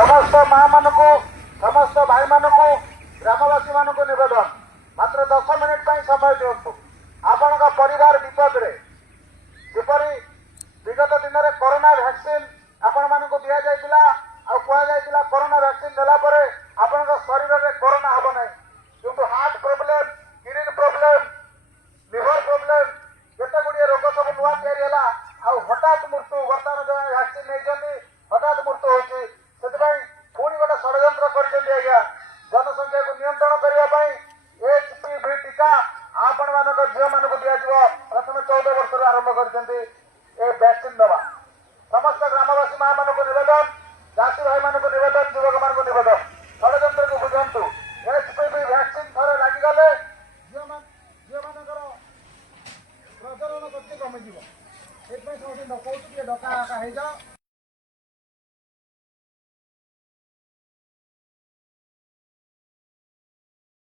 समस्त माँ मान समस्त भाई मान ग्रामवासी मान नवेदन मात्र 10 मिनिट समय दिंतु आपण परिवार विपद रे जपरी विगत दिन में कोरोना वैक्सीन आपण मान दि जाइला कहुला कोरोना वैक्सीन देला आपण शरीर में कोरोना हम ना किंतु heart problem kidney problem liver problem केते गुड़िए रोग सब नुआ या हठात मृत्यु बर्तमान जो वैक्सीन नहीं हठात मृत्यु होती पुणी गोटे षड्यंत्र कर जनसंख्या को नियंत्रण करने HPV टीका आपण मान झील मान दिज्व प्रथम 14 वर्ष आरंभ कर वैक्सीन दवा समस्त ग्रामवासी माँ मान नवेदन चाषी भाई मान